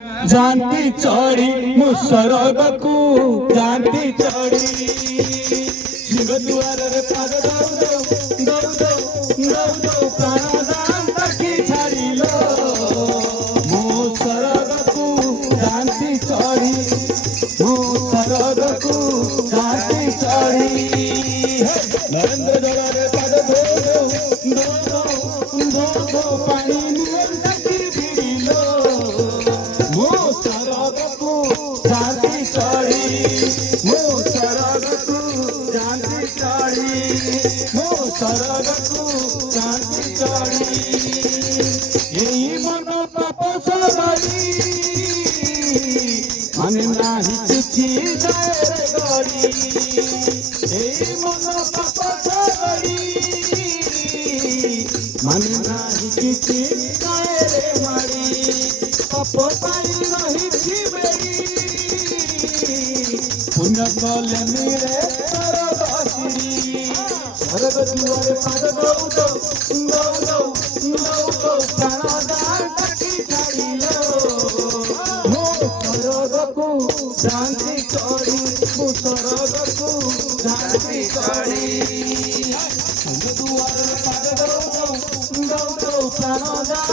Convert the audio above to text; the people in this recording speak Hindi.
जानती चढ़ी मुसरगकू जानती चढ़ी शिव दुआर रे पाद दौ प्राणदान तकी छाड़िलो मुसरगकू जानती चढ़ी मुसरगकू जानती चढ़ी नरेंद्र जड़ा रे पाद दौ पानी नियन तकी भिड़िलो मुसरगकू जानती चढ़ी मुसरगकू जानती चढ़ी मुसरगकू जानती चढ़ी यही मन पाप सबरी मन नाही किछि जाय रे गरी यही मन पाप सबरी मन नाही किछि जाय रे मारी पाप पाई रही बेरी पुण्य कले मेरे सरबश्री स्वर्ग दुआरे पाद दौ प्राणदान तकी छाड़िलो मुसरगकू जानती चढ़ी मुसरगकू जानती चढ़ी स्वर्ग दुआरे पाद दौ प्राणदान